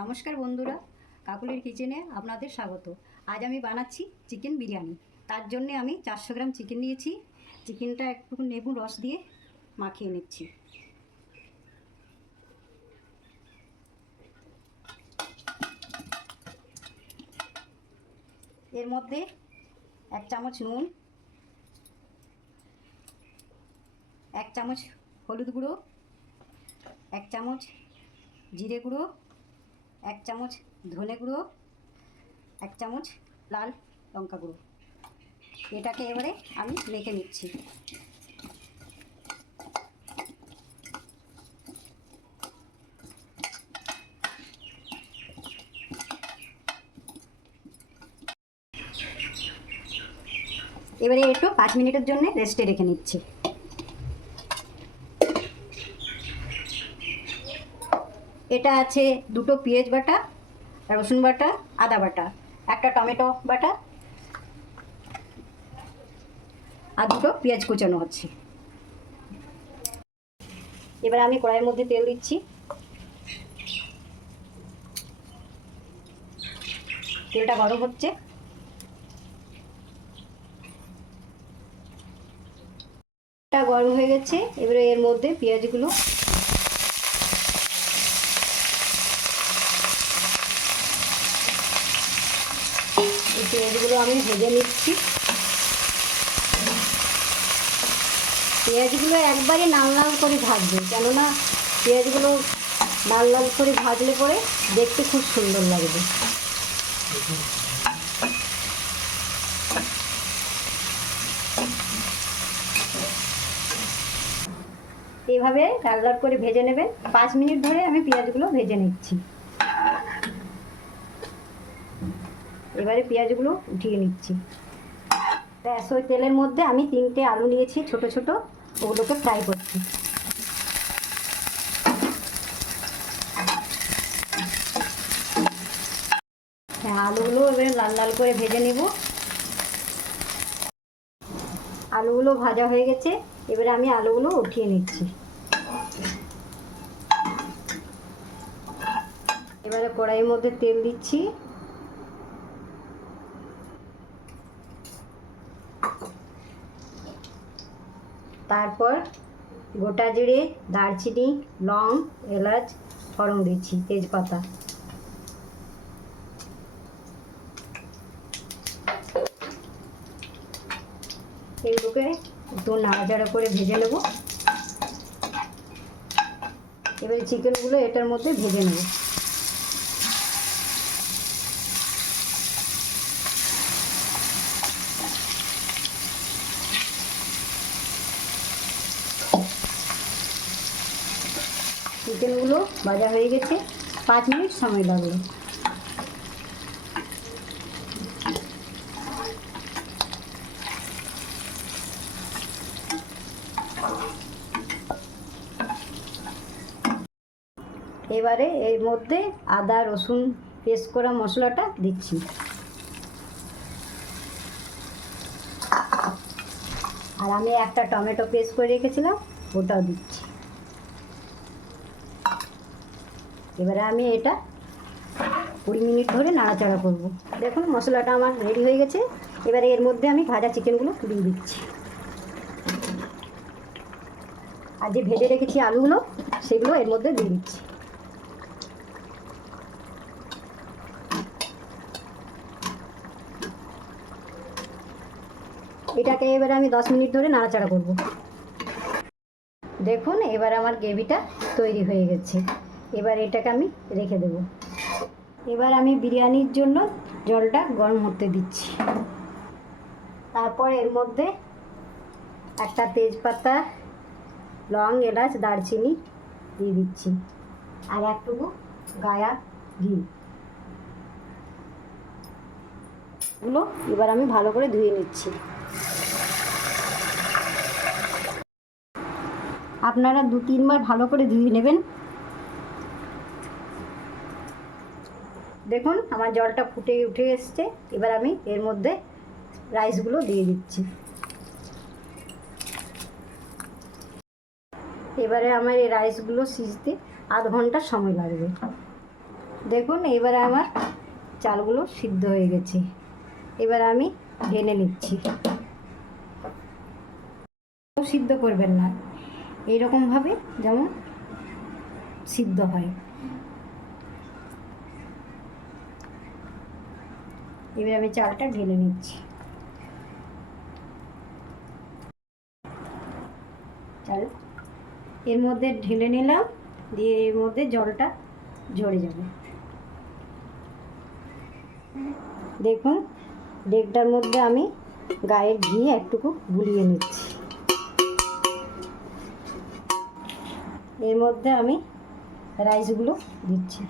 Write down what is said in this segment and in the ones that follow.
নমস্কার বন্ধুরা, কাকুলির কিচেনে আপনাদের স্বাগত। আজ আমি বানাচ্ছি চিকেন বিরিয়ানি। তার জন্য আমি 400 গ্রাম চিকেন নিয়েছি। চিকেনটা একটু লেবু রস দিয়ে মাখিয়ে নিচ্ছি। এর মধ্যে 1 চামচ নুন, 1 চামচ হলুদ গুঁড়ো, 1 চামচ জিরে গুঁড়ো, 1 চামচ ধনে গুঁড়ো, 1 চামচ লাল লঙ্কা গুঁড়ো। এটাকে এবারে আমি মেখে নিচ্ছি। এবারে একটু 5 মিনিটের জন্য রেস্টে রেখে নিচ্ছি। এটা আছে দুটো পেঁয়াজ বাটা, রসুন বাটা, আদা বাটা, একটা টমেটো বাটা আর দুটো পেঁয়াজ কুচানো আছে। এবার আমি কড়াইয়ের মধ্যে তেল দিচ্ছি। তেলটা গরম হচ্ছে। এটা গরম হয়ে গেছে। এবারে এর মধ্যে পেঁয়াজগুলো আমি ভেজে নিচ্ছি। পেঁয়াজগুলো একবারে লাল লাল করে ভাজবে, কেননা পেঁয়াজগুলো লাল লাল করে ভাজলে পরে দেখতে খুব সুন্দর লাগবে। এইভাবে লাল লাল করে ভেজে নেবেন। 5 মিনিট ধরে আমি পেঁয়াজগুলো ভেজে নিচ্ছি। এবারে পেঁয়াজগুলো উঠিয়ে নিচ্ছি। ব্যাস, ওই তেলের মধ্যে আমি 3টে আলু নিয়েছি ছোট ছোট, ওগুলোকে ফ্রাই করছি। হ্যাঁ, আলুগুলো এবারে লাল লাল করে ভেজে নেব। আলুগুলো ভাজা হয়ে গেছে। এবারে আমি আলুগুলো উঠিয়ে নিচ্ছি। এবারে কড়াইয়ের মধ্যে তেল দিচ্ছি। তারপর গোটা জিরে, দারচিনি, লং, এলাচ, ফোড়ন দিচ্ছি, তেজপাতা। এগুলোকে একটু নাড়াচাড়া করে ভেজে নেব। এবারে চিকেনগুলো এটার মধ্যে ভেজে নেব। চিকেনগুলো ভাজা হয়ে গেছে। 5 মিনিট সময় লাগলো। এবারে এর মধ্যে আদা রসুন পেস্ট করা মশলাটা দিচ্ছি। আর আমি একটা টমেটো পেস্ট করে রেখেছিলাম, ওটাও দিচ্ছি। এবারে আমি এটা 20 মিনিট ধরে নাড়াচাড়া করব। দেখুন মশলাটা আমার রেডি হয়ে গেছে। এবারে এর মধ্যে আমি ভাজা চিকেনগুলো দিয়ে দিচ্ছি। আর যে ভেজে রেখেছি আলুগুলো, সেগুলো এর মধ্যে দিয়ে দিচ্ছি। এটাকে এবারে আমি 10 মিনিট ধরে নাড়াচাড়া করব। দেখুন এবার আমার গ্রেভিটা তৈরি হয়ে গেছে। এবার এটাকে আমি রেখে দেব। এবার আমি বিরিয়ানির জন্য জলটা গরম হতে দিচ্ছি। তারপর এর মধ্যে একটা তেজপাতা, লং, এলাচ, দারচিনি দিয়ে দিচ্ছি, আর একটুকু গায়া ঘি। এগুলো এবার আমি ভালো করে ধুয়ে নিচ্ছি। আপনারা 2-3 বার ভালো করে ধুয়ে নেবেন। দেখুন আমার জলটা ফুটে উঠে এসছে। এবার আমি এর মধ্যে রাইসগুলো দিয়ে দিচ্ছি। এবারে আমার এই রাইসগুলো সিজতে আধ ঘন্টা সময় লাগবে। দেখুন এবারে আমার চালগুলো সিদ্ধ হয়ে গেছে। এবার আমি ঢেলে নিচ্ছি। সিদ্ধ করবেন না, এইরকমভাবে যেমন সিদ্ধ হয়। এবার আমি চালটা ঢেলে নিচ্ছি। চাল এর মধ্যে ঢেলে নিলাম, দিয়ে এর মধ্যে জলটা ঝরে যাবে। দেখুন ডেকটার মধ্যে আমি গায়ের ঘি একটুকু গুলিয়ে নিচ্ছি। এর মধ্যে আমি রাইসগুলো দিচ্ছি।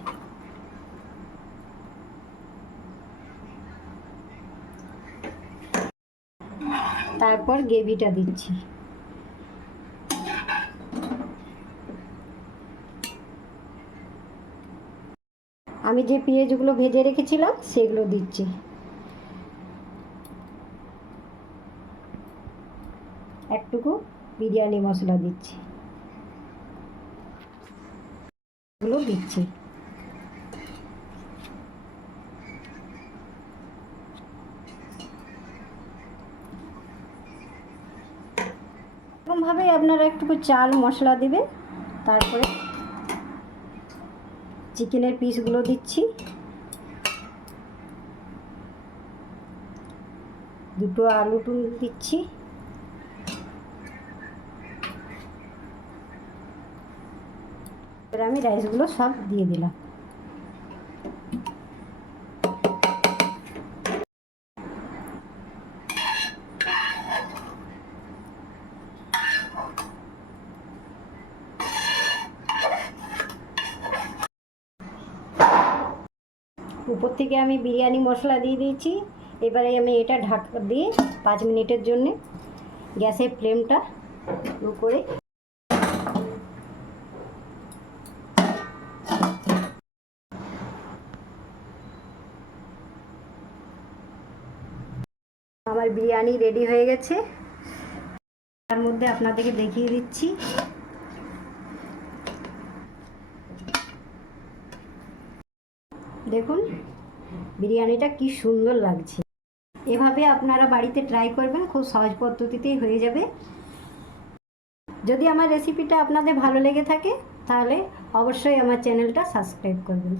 তারপর গ্রেভিটা দিচ্ছি। আমি যে পেঁয়াজগুলো ভেজে রেখেছিলাম সেগুলো দিচ্ছি। একটুকু বিরিয়ানি মশলা দিচ্ছি, এগুলো দিচ্ছি। এরকমভাবে আপনারা একটুকু চাল মশলা দেবেন। তারপরে চিকেনের পিসগুলো দিচ্ছি, দুটো আলু দিচ্ছি, এবার আমি রাইসগুলো সব দিয়ে দিলাম। উপর থেকে আমি বিরিয়ানি মশলা দিয়ে দিয়েছি। এবারে আমি এটা ঢাকা দিয়ে 5 মিনিটের জন্য গ্যাসের ফ্লেমটা লো করে আমার বিরিয়ানি রেডি হয়ে গেছে। তার মধ্যে আপনাদেরকে দেখিয়ে দিচ্ছি। দেখুন বিরিয়ানিটা কি সুন্দর লাগছে। এভাবে আপনারা বাড়িতে ট্রাই করবেন, খুব সহজ পদ্ধতিতেই হয়ে যাবে। যদি আমার রেসিপিটা আপনাদের ভালো লেগে থাকে তাহলে অবশ্যই আমার চ্যানেলটা সাবস্ক্রাইব করবেন।